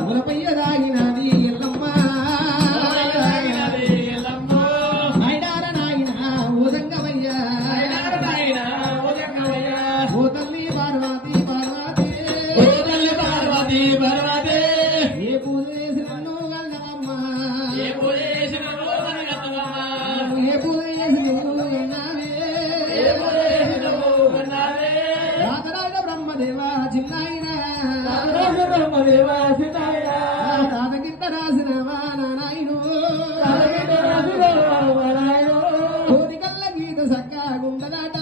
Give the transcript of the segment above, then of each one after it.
ఉలపయ్యదాగినది ఎల్లమ్మ నాయనార నాయన ఓదంగమయ్య ఓ తల్లి పార్వతి పార్వతి ఏ పూజ చేసినన్ను గల్లమ్మ ఏ పూజ చేసినన్ను అన్నావే రాతరాజ బ్రహ్మదేవ చిన్నాయన రాధగిట్ట రాసినవా నాయను కోరికల్ల గీత సక్క గుండదాట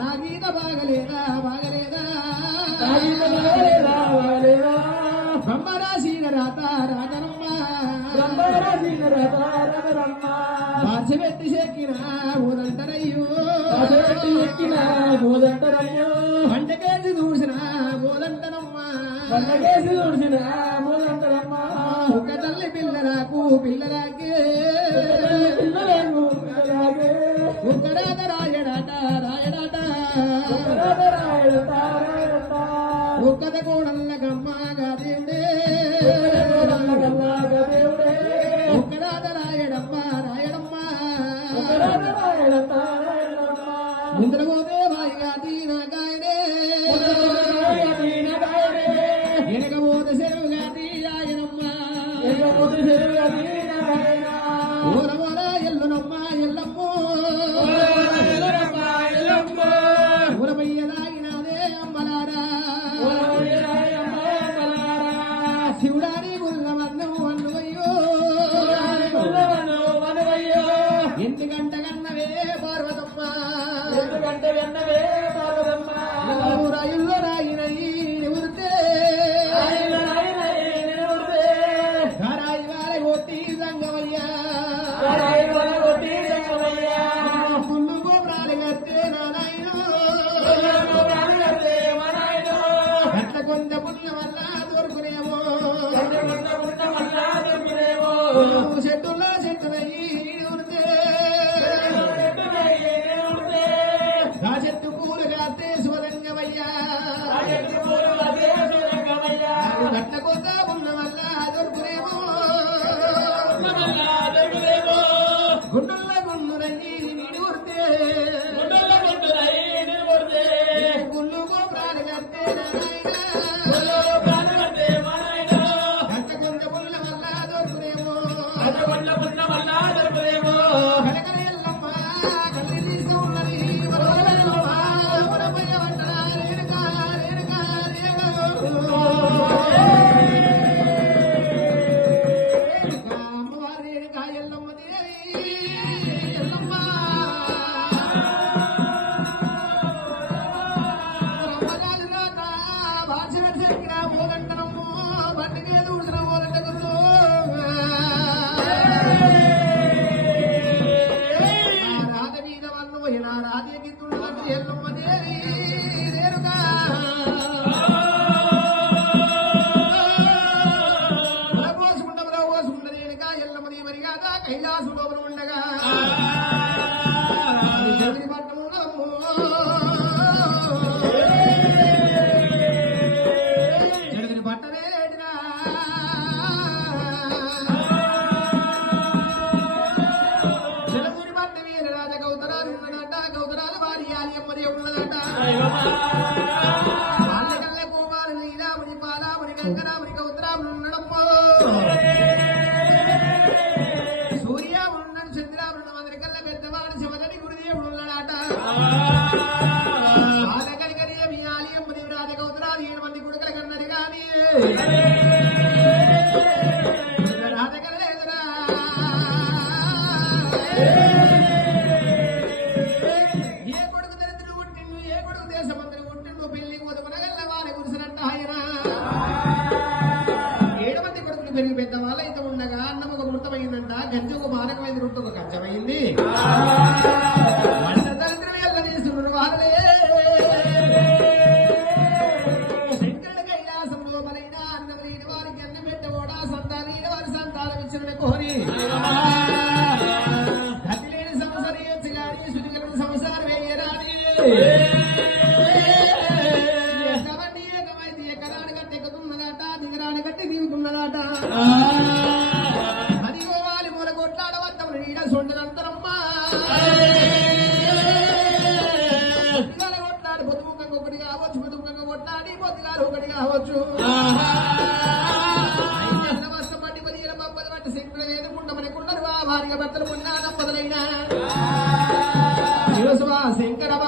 నా గీత బాగలేదా బ్రహ్మరాశీన రాత రాజరమ్మ మార్చబెట్టి చెక్కిన ఓదంటరయ్యో పంటకేసి దూసిన ఓదంటరమ్మ ఒక తల్లి పిల్లలకు పిల్లలకే ఒక రాత రాయడాట ఒక్కద కోడల్ల గమ్మగా దేవుడే ఒక రాత రాయడమ్మ ముందర పోతే వాయిగా దీనగాయనే వెనకపోతే చెరువుగా తీరాయనమ్మ ఓర ఎల్లునమ్మ ఎల్లమ్మో ఊరమయ్యలాగినదే అమ్మలారా శివుడాని గుల్లవన్ను అన్నువయ్యో ఎందుకంట కన్నవే పార్వతమ్మ రాయుల్లో రాయినయి ఉరితే రాయి వారి కొట్టి సంగమయ్యా పుల్లు గోపురాలు కట్టే నాయన గట్ల కొంత పుణ్య వల్ల దొరుకునేమో చెట్టులో చెట్టునయ్యి ఉరితే ఆ చెట్టు పూలు కాస్తే శివలింగమయ్యా గట్ల కొంత పుణ్య వల్ల దొరుకునేమో గుండెల్ల గుండురయ్యి నీడు కొడితే గుళ్ళు గోపురాలు కట్టే గట్ల కొంత పుల్ల వల్ల దొరుకునేమో కనకల ఎల్లమ్మ కల్లి తీసుకున్నది వరపయ్య వంటరా రేణుకా అమ్మవారి రేణుకా ఎల్లమ్మ దేవి ఎల్లమ్మ అమ్మగారి రాత భాష చెక్కిన ఓదంటనమ్ము బండికే దూసిన ఓదంట గుర్తు రాధ మీద వన్ను పోయిన రాధే గిత్తున్నది ఎల్లమ్మ దేవి రేణుకా కైలాసులో ఉండగా జగని పట్టణంలో జగని పట్టవేడినా జగని పట్ట వీర రాజ గౌతరాలు ఉన్నదట గౌతరాలు వారి ఆలయమ్మది ఉన్నదట వాళ్ళకల్ల కుమారుని నీలాముని పాలాముని గంగరాముని గౌతరాములు ఉన్నడమ్మో చంద్రాముడు అందరికల్లా పెద్దవాడు శివగని గురుదేవుడు ఉన్నాడట ఆలకనికని మీ ఆలయం రాజ గౌతరాలు 7 మంది కొడుకుల కన్నది కానీ రాజకలేదురా ఏ కొడుకు దరిద్రుడు పుట్టిండు ఏ కొడుకు దేశమంత్రి పుట్టిండు పెళ్లికి వదుకునగల్ల వారి గురిసినట్ట ఆయన 7 మంది కొడుకులు పెరిగి పెద్ద వాళ్ళైతే ఉండగా అన్నం ఒక మృతమైందంట గంజి ఒక మానకమైంది రొట్టు ఒక కంచమైంది దరిద్రం ఎల్ల తీసుకున్న వాళ్ళే శంకరుడు కైలాసంలో మరైనా అన్నం లేని వారికి అన్నం పెట్టకూడా సంతానం లేని వారి సంతానం ఇచ్చిన కోరి గతి లేని సంవత్సరం వేయచ్చు కానీ శుచికరణ సంవత్సరం వేయరాని పొద్దుగాల కొట్లాడి పొద్దుముఖంగా ఒకటి కావచ్చు పొద్దుముఖంగా కొట్లాడి పొద్దుగాల ఒకటి కావచ్చు వర్షం పట్టి 15 పప్పది పట్టి శంకులు వేదుకుంటా మన కుండలు భార్య భర్తలు మొదలైన శంకరవ